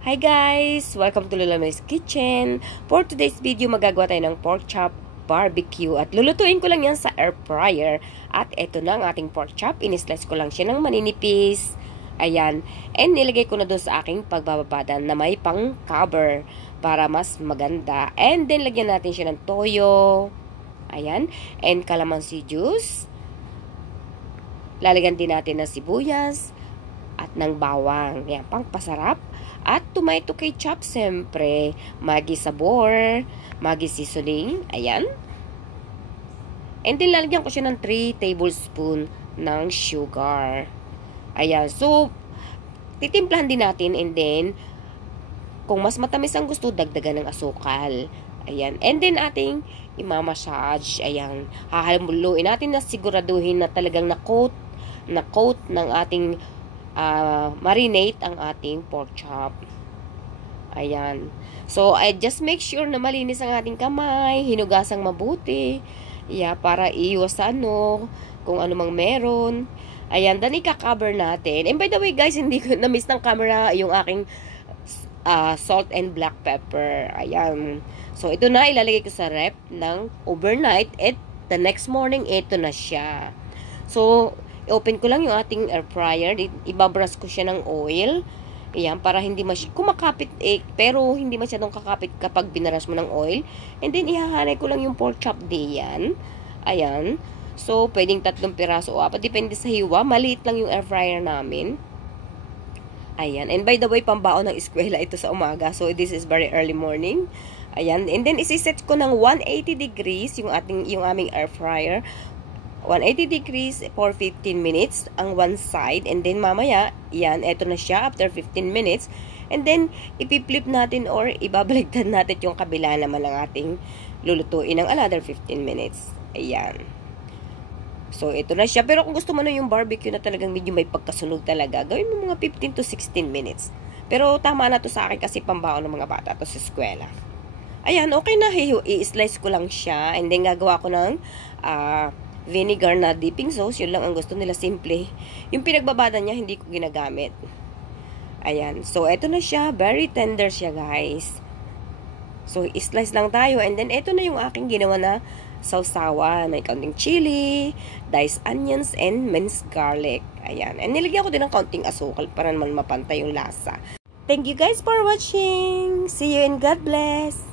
Hi guys! Welcome to Lola May's Kitchen. For today's video, magagawa tayo ng pork chop barbecue. At lulutuin ko lang yan sa air fryer. At eto na ang ating pork chop. Inislice ko lang siya ng maninipis. Ayan. And nilagay ko na doon sa aking pagbababadan na may pang cover para mas maganda. And then lagyan natin siya ng toyo. Ayan. And calamansi juice. Lalagyan din natin ng sibuyas at ng bawang. Yan, pang pasarap. At tomato ketchup, siyempre. Maggi sabor, Maggi seasoning. Ayan. And then, lalagyan ko siya ng 3 tablespoon ng sugar. Ayan. So, titimplahan din natin. And then, kung mas matamis ang gusto, dagdagan ng asukal. Ayan. And then, ating imamassage. Ayan. Hahalumuloy natin na siguraduhin na talagang na-coat ng ating marinate ang ating pork chop. Ayan. So, I just make sure na malinis ang ating kamay, hinugasang mabuti. Yeah, para iwas sa kung ano mang meron. Ayan, then ika-cover natin. And by the way, guys, hindi ko na-miss ng camera yung aking salt and black pepper. Ayan. So, ito na, ilalagay ko sa rep ng overnight. At the next morning, ito na siya. So, open ko lang yung ating air fryer. Ibabrush ko siya ng oil. Ayan, para hindi kumakapit pero hindi masyadong kakapit kapag binaras mo ng oil. And then, ihahanay ko lang yung pork chop diyan. Ayan. So, pwedeng 3 piraso o 4. Depende sa hiwa. Maliit lang yung air fryer namin. Ayan. And by the way, pambaon ng eskwela ito sa umaga. So, this is very early morning. Ayan. And then, isiset ko ng 180 degrees yung aming air fryer. 180 degrees for 15 minutes ang one side. And then mamaya, yan, eto na siya after 15 minutes. And then, ipi-flip natin or ibabaligtad natin yung kabila naman ng ating lulutuin ng another 15 minutes. Ayan. So, ito na siya. Pero kung gusto mo na yung barbecue na talagang medyo may pagkasunog talaga, gawin mo mga 15 to 16 minutes. Pero tama na to sa akin kasi pambaon ng mga bata to sa eskwela. Ayan, okay na. I-slice ko lang siya. And then, gagawa ko ng vinegar na dipping sauce. Yun lang ang gusto nila, simple. Yung pinagbabada niya, hindi ko ginagamit. Ayan. So, eto na siya. Very tender siya, guys. So, i-slice lang tayo. And then, eto na yung aking ginawa na sausawan. May kaunting chili, diced onions, and minced garlic. Ayan. And nilagyan ko din ng kaunting asukal para naman mapantay yung lasa. Thank you guys for watching. See you and God bless.